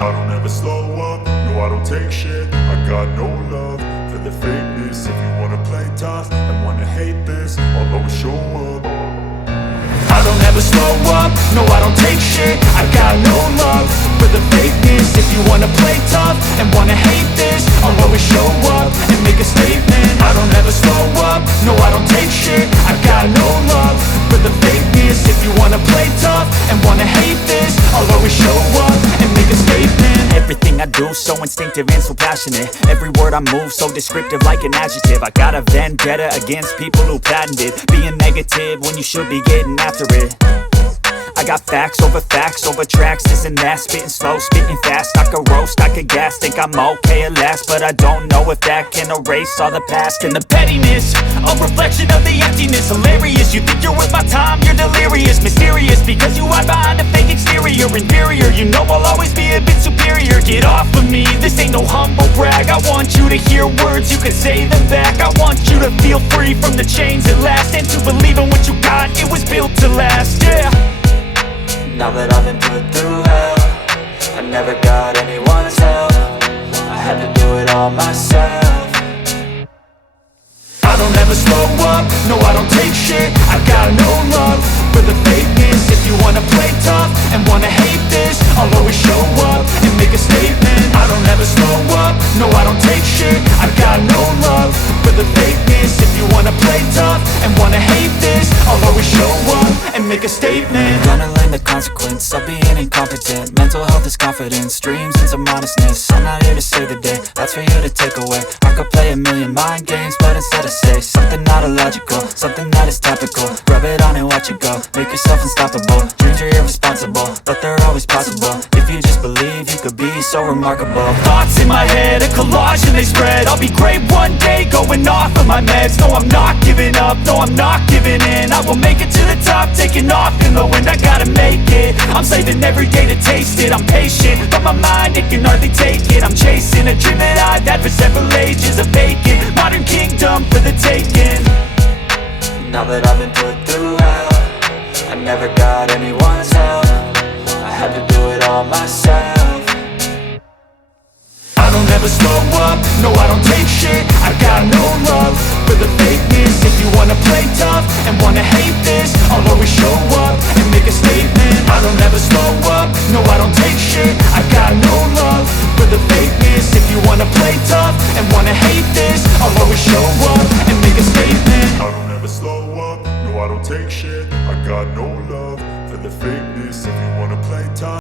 I don't ever slow up, no I don't take shit. I got no love for the fakeness. If you wanna play tough and wanna hate this, I'll always show up. I don't ever slow up, no I don't take shit. I got no love for the fakeness. If you wanna play tough and wanna hate this, I'll always show up and make a statement. I don't ever slow up, no I don't take shit. I got no love for the fakeness. If you wanna play tough and wanna hate this, I'll always show up and make a statement. Everything I do so instinctive and so passionate. Every word I move so descriptive like an adjective. I got a vendetta against people who patented being negative when you should be getting after it. I got facts over tracks, this and that. Spitting slow, spitting fast, I could roast, I could gas. Think I'm okay at last, but I don't know if that can erase all the past. And the pettiness, a reflection of the emptiness. Hilarious, you think you're worth my time, you're delirious. Mysterious, because you hide behind a fake exterior. Inferior, you know I'll always be a bit superior. Get off of me, this ain't no humble brag. I want you to hear words, you can say them back. I want you to feel free from the chains at last, and to believe in what you got, it was built to last, yeah. Now that I've been put through hell, I never got anyone's help. I had to do it all myself. I don't ever slow up, no I don't take shit. I got no love for the fakeness. If you wanna play tough and wanna hate this, I'll always show up and make a statement. I don't ever slow up, no I don't take shit. I got no love for the fakeness. If you wanna play tough and wanna hate this, I'll always show up and make a statement. Gonna learn the consequence of being incompetent. Mental health is confidence, dreams and some honestness. I'm not here to save the day, that's for you to take away. I could play a million mind games, but instead I say something not illogical, something that is topical. Rub it on and watch it go, make yourself unstoppable. Dreams are irresponsible, but they're always possible. If you just believe, you could be so remarkable. Thoughts in my head, a collage and they spread. I'll be great one day, going off of my meds. No, I'm not giving up, no, I'm not giving in. I will make it to the top, taking off in the wind. I gotta make it, I'm saving every day to taste it. I'm patient, but my mind, it can hardly take it. I'm chasing a dream that I've had for several ages. A vacant, modern kingdom for the taking. Now that I've been put through hell, I never got anyone's help. I had to do it all myself. I don't ever slow up, no I don't take shit. I got no love for the fakeness. If you wanna play tough and wanna hate this, I'll always show up and make a statement. I don't ever slow up, no I don't take shit. I got no love for the fakeness. If you wanna play tough and wanna hate this, I'll always show up and make a statement. I don't ever slow up, no I don't take shit. I got no love for the fakeness. If you wanna play tough